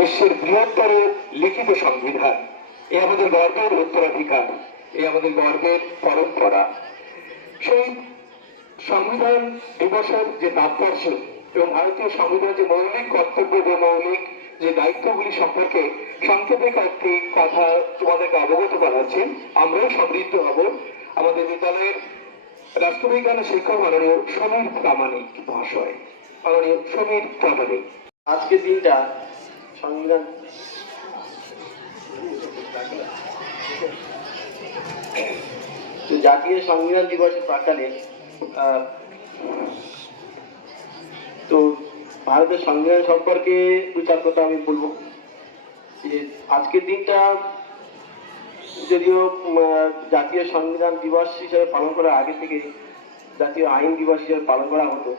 বিশ্বের বৃহত্তর লিখিত সংবিধান। এ আমাদের গর্বের উত্তরাধিকার, এ আমাদের গর্বের পরম্পরা। সেই সংবিধান দিবসের যে তাৎপর্য এবং ভারতীয় সংবিধান যে মৌলিক কর্তব্য বা মৌলিক যে দায়িত্বগুলি সম্পর্কে সংক্ষেপে কয়েকটি কথা তোমাদেরকে অবগত করাচ্ছি। আমরাও সমৃদ্ধ হব। আমাদের বিদ্যালয়ের রাষ্ট্রবিজ্ঞানের শিক্ষক মাননীয় সমীর প্রামাণিক মহাশয়, মাননীয় সমীর প্রামাণিক। আজকের দিনটা সংবিধান জাতীয় সংবিধান দিবসের প্রাকালে তো ভারতের সংবিধান সম্পর্কে দু চার কথা আমি বলবো। যে আজকের দিনটা যদিও জাতীয় সংবিধান দিবস হিসেবে পালন করার আগে থেকে জাতীয় আইন দিবস হিসেবে পালন করা হতো।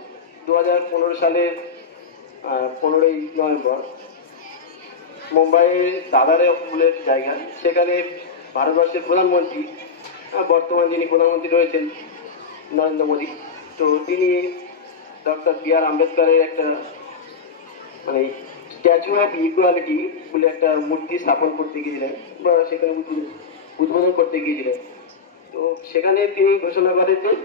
2015 সালের 15ই নভেম্বর মুম্বাইয়ের দাদারে বলের জায়গা, সেখানে ভারতবর্ষের প্রধানমন্ত্রী, বর্তমান যিনি প্রধানমন্ত্রী রয়েছেন নরেন্দ্র মোদী, তো তিনি ডক্টর বি.আর. আম্বেদকরের একটা মানে স্ট্যাচু অফ ইকুয়ালিটি বলে একটা মূর্তি স্থাপন করতে গিয়েছিলেন বা সেখানে উদ্বোধন করতে গিয়েছিলেন। তো সেখানে তিনি ঘোষণা করেছেন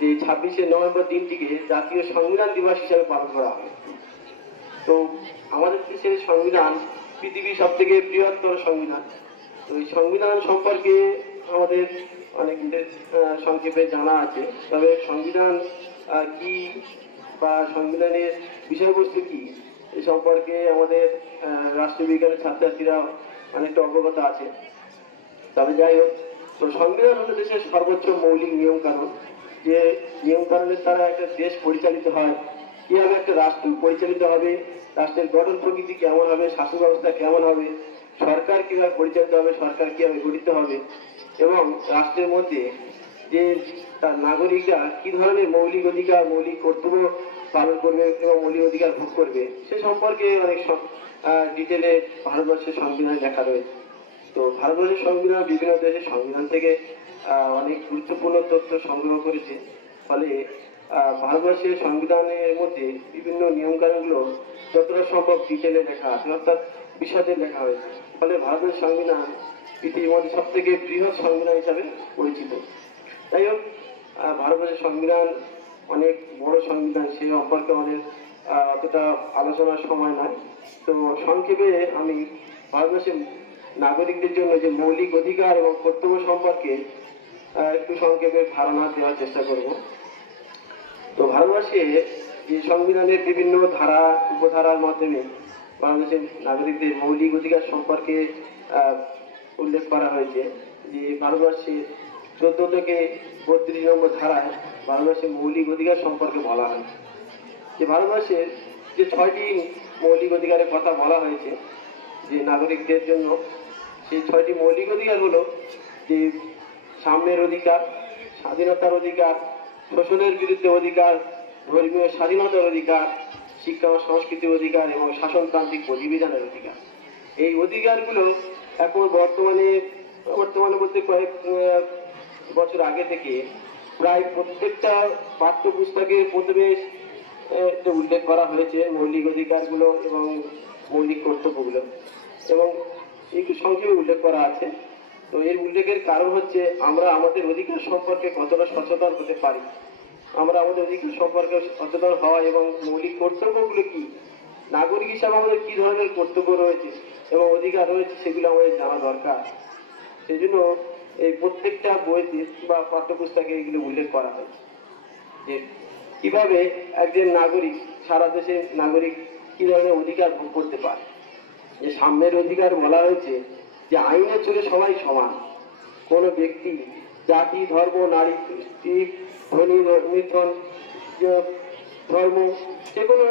যে 26শে নভেম্বর দিনটিকে জাতীয় সংবিধান দিবস হিসাবে পালন করা হবে। তো আমাদের দেশের সংবিধান পৃথিবীর সব থেকে বৃহত্তর সংবিধান। তো এই সংবিধান সম্পর্কে আমাদের অনেক সংক্ষেপে জানা আছে, তবে সংবিধান কি বা সংবিধানের বিষয়বস্তু কি এ সম্পর্কে আমাদের রাষ্ট্রবিজ্ঞানের ছাত্রছাত্রীরা অনেকটা অবগত আছে। তবে যাই হোক, তো সংবিধান হলো দেশের সর্বোচ্চ মৌলিক নিয়ম কানুন, যে নিয়ম কানুনের দ্বারা একটা দেশ পরিচালিত হয়, কিভাবে একটা রাষ্ট্র পরিচালিত হবে, রাষ্ট্রের গঠন প্রকৃতি কেমন হবে, শাসন ব্যবস্থা কেমন হবে, সরকার কিভাবে পরিচালিত হবে, সরকার কিভাবে গঠিত হবে, এবং রাষ্ট্রের মধ্যে যে তার নাগরিকরা কি ধরনের মৌলিক অধিকার মৌলিক কর্তব্য পালন করবে এবং মৌলিক অধিকার ভোগ করবে সে সম্পর্কে অনেক ডিটেলে ভারতবর্ষের সংবিধানে লেখা রয়েছে। তো ভারতবর্ষের সংবিধান বিভিন্ন দেশের সংবিধান থেকে অনেক গুরুত্বপূর্ণ তথ্য সংগ্রহ করেছে। ফলে ভারতবর্ষের সংবিধানের মধ্যে বিভিন্ন নিয়মকানুনগুলো যতটা সম্ভব ডিটেলে লেখা আছে, অর্থাৎ বিশদে লেখা হয়েছে। ফলে ভারতের সংবিধান পৃথিবীর মধ্যে সব থেকে বৃহৎ সংবিধান হিসাবে পরিচিত। যাই হোক, ভারতবর্ষের সংবিধান অনেক বড় সংবিধান, সেই সম্পর্কে আমাদের অতটা আলোচনার সময় নয়। তো সংক্ষেপে আমি ভারতবর্ষের নাগরিকদের জন্য যে মৌলিক অধিকার এবং কর্তব্য সম্পর্কে একটু সংক্ষেপে ধারণা দেওয়ার চেষ্টা করব। তো ভারতবর্ষে যে সংবিধানের বিভিন্ন ধারা উপধারার মাধ্যমে বাংলাদেশের নাগরিকদের মৌলিক অধিকার সম্পর্কে উল্লেখ করা হয়েছে। যে ভারতবর্ষে 14 থেকে 32 নম্বর ধারায় ভারতবর্ষের মৌলিক অধিকার সম্পর্কে বলা হয়। যে ভারতবর্ষের যে 6টি মৌলিক অধিকারের কথা বলা হয়েছে যে নাগরিকদের জন্য, সেই 6টি মৌলিক অধিকার হলো যে সাম্যের অধিকার, স্বাধীনতার অধিকার, শোষণের বিরুদ্ধে অধিকার, ধর্মীয় স্বাধীনতার অধিকার, শিক্ষা ও সংস্কৃতির অধিকার এবং শাসনতান্ত্রিক প্রতিবিধানের অধিকার। এই অধিকারগুলো এখন বর্তমানে বলতে কয়েক বছর আগে থেকে প্রায় প্রত্যেকটা পাঠ্যপুস্তকের প্রথমে উল্লেখ করা হয়েছে মৌলিক অধিকারগুলো এবং মৌলিক কর্তব্যগুলো, এবং একটু সংক্ষেপে উল্লেখ করা আছে। তো এর উল্লেখের কারণ হচ্ছে আমরা আমাদের অধিকার সম্পর্কে কতটা সচেতন হতে পারি, আমরা আমাদের অধিকার সম্পর্কে সচেতন হওয়া এবং মৌলিক কর্তব্যগুলো কি, নাগরিক হিসাবে আমাদের কি ধরনের কর্তব্য রয়েছে এবং অধিকার রয়েছে সেগুলো আমাদের জানা দরকার। সেই জন্য এই প্রত্যেকটা বইতে বা পাঠ্যপুস্তকে এগুলো উল্লেখ করা হয় যে কিভাবে একজন নাগরিক, সারা দেশের নাগরিক কি ধরনের অধিকার ভোগ করতে পারে। যে সাম্যের অধিকার বলা হয়েছে যে আইনের চোখে সবাই সমান, কোনো ব্যক্তি জাতি, ধর্ম, নারী, স্ত্রী, ধনী, নির্ধন, ধর্ম, যে কোনো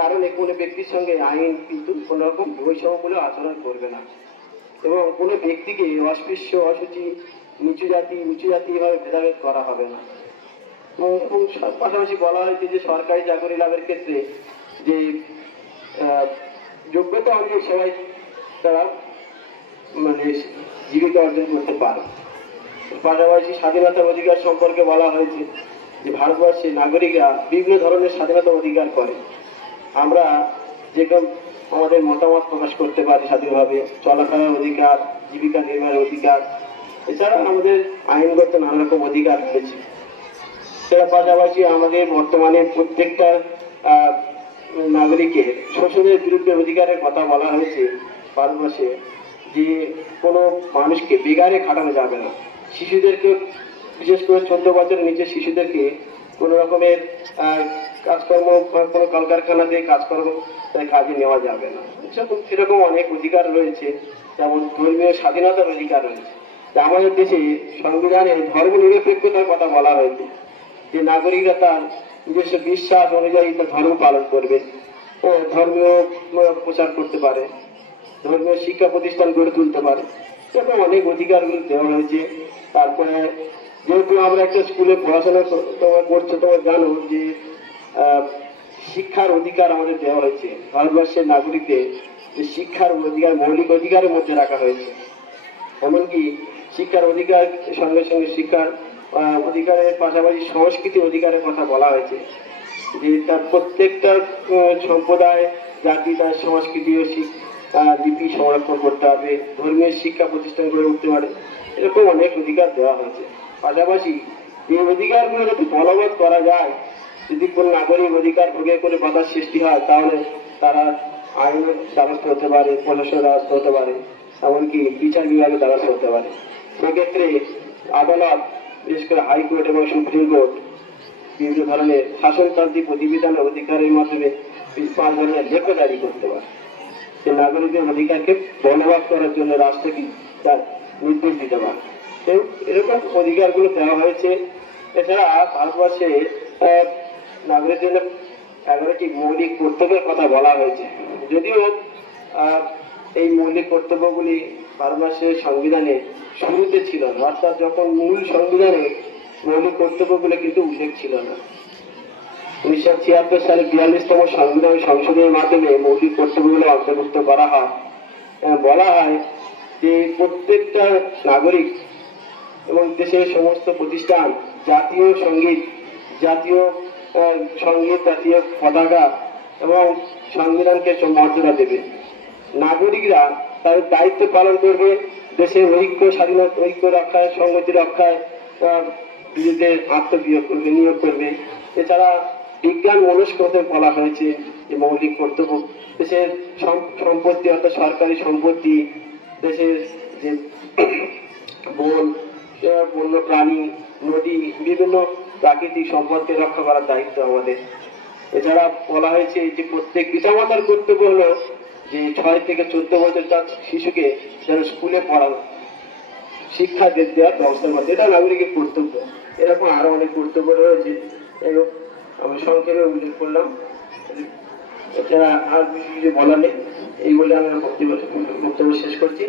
কারণে কোনো ব্যক্তির সঙ্গে আইন কিন্তু কোনো রকম বৈষম্যমূলক আচরণ করবে না, এবং কোনো ব্যক্তিকে অস্পৃশ্য, অসুচি, নিচু জাতি, উঁচু জাতি এভাবে ভেদাভেদ করা হবে না। এবং পাশাপাশি বলা হয়েছে যে সরকারি চাকরি লাভের ক্ষেত্রে যে যোগ্যতা অনুযায়ী সবাই তারা মানে জীবিকা অর্জন করতে পারে। পাশাপাশি স্বাধীনতার অধিকার সম্পর্কে বলা হয়েছে যে ভারতবর্ষের নাগরিকরা বিভিন্ন ধরনের স্বাধীনতা অধিকার করে। আমরা যেরকম আমাদের মতামত প্রকাশ করতে পারি স্বাধীনভাবে, চলাফেরার অধিকার, জীবিকা নির্বাহের অধিকার, এছাড়া আমাদের আইনগত নানা রকম অধিকার রয়েছে। সেটার পাশাপাশি আমাদের বর্তমানে প্রত্যেকটা নাগরিকের শোষণের বিরুদ্ধে অধিকারের কথা বলা হয়েছে ভারতবর্ষে, যে কোনো মানুষকে বেকারে খাটানো যাবে না। শিশুদেরকে, বিশেষ করে 14 বছরের নিচে শিশুদেরকে কোনো রকমের কাজকর্ম, কোনো কলকারখানাতে কাজকর্ম কাজে নেওয়া যাবে না। সেরকম অনেক অধিকার রয়েছে, যেমন ধর্মীয় স্বাধীনতার অধিকার রয়েছে। আমাদের দেশে সংবিধানে ধর্ম নিরপেক্ষতার কথা বলা হয়েছে, যে নাগরিকরা তার নিজস্ব বিশ্বাস অনুযায়ী তার ধর্ম পালন করবে ও ধর্মীয় প্রচার করতে পারে, ধর্মীয় শিক্ষা প্রতিষ্ঠান গড়ে তুলতে পারে, এরকম অনেক অধিকারগুলো দেওয়া হয়েছে। তারপরে যেহেতু আমরা একটা স্কুলে পড়াশোনা তোমার করছো, তোমার জানো যে শিক্ষার অধিকার আমাদের দেওয়া হয়েছে। ভারতবর্ষের নাগরিকদের যে শিক্ষার অধিকার মৌলিক অধিকারের মধ্যে রাখা হয়েছে। এমনকি শিক্ষার অধিকার সঙ্গে সঙ্গে শিক্ষার অধিকারের পাশাপাশি সংস্কৃতি অধিকারের কথা বলা হয়েছে, যে তার প্রত্যেকটা সম্প্রদায়, জাতি তার সংস্কৃতি ও লিপি সংরক্ষণ করতে হবে, ধর্মীয় শিক্ষা প্রতিষ্ঠান গড়ে উঠতে পারে, এরকম অনেক অধিকার দেওয়া হয়েছে। পাশাপাশি এই অধিকারগুলো যাতে বলবৎ করা যায়, যদি কোনো নাগরিক অধিকার ভোগে করে বাধার সৃষ্টি হয়, তাহলে তারা আইনের দ্বারস্থ হতে পারে, প্রশাসনের দ্বারস্থ হতে পারে, এমনকি বিচার বিভাগের দ্বারস্থ হতে পারে। সেক্ষেত্রে আদালত, বিশেষ করে হাইকোর্ট এবং সুপ্রিম কোর্ট বিভিন্ন ধরনের শাসনতান্ত্রিক প্রতিবিধানের অধিকারের মাধ্যমে 5 ধরনের লেখা জারি করতে পারে, যে নাগরিকের অধিকারকে বলবৎ করার জন্য রাষ্ট্রকে তার নির্দেশ দিতে পারে। এরকম অধিকারগুলো দেওয়া হয়েছে। এছাড়া ভারতবর্ষে নাগরিকদের 11টি মৌলিক কর্তব্যের কথা বলা হয়েছে। যদিও এই মৌলিক কর্তব্যগুলি ভারতবর্ষের সংবিধানে শুরুতে ছিল না, অর্থাৎ যখন মূল সংবিধানে মৌলিক কর্তব্যগুলো কিন্তু উল্লেখ ছিল না। 1976 সালে 42তম সংবিধান সংশোধনের মাধ্যমে মৌলিক কর্তব্যগুলো অন্তর্ভুক্ত করা হয়। বলা হয় যে প্রত্যেকটা নাগরিক এবং দেশের সমস্ত প্রতিষ্ঠান জাতীয় সঙ্গীত, জাতীয় জাতীয় পতাকা এবং সংবিধানকে মর্যাদা দেবে। নাগরিকরা তাদের দায়িত্ব পালন করবে, দেশের ঐক্য, স্বাধীনতা, ঐক্য রক্ষায়, সংহতি রক্ষায় নিজেদের বিনিয়োগ করবে। এছাড়া বিজ্ঞান মনস্ক হতে বলা হয়েছে যে মৌলিক কর্তব্য। দেশের সম্পত্তি, অর্থাৎ সরকারি সম্পত্তি, দেশের যে বন, বন্য প্রাণী, নদী, বিভিন্ন প্রাকৃতিক সম্পদকে রক্ষা করার দায়িত্ব আমাদের। এছাড়া বলা হয়েছে যে প্রত্যেক পিতামাতার কর্তব্য হলো যে 6 থেকে 14 বছর তার শিশুকে যেন স্কুলে পড়ানো, শিক্ষা দেওয়ার ব্যবস্থা করতে, এটা নাগরিকের কর্তব্য। এরকম আরো অনেক কর্তব্য রয়েছে, এবং আমি সংক্ষেপে উল্লেখ করলাম। এছাড়া আর কিছু বলা নেই, এই বলে আমি বক্তব্য শেষ করছি।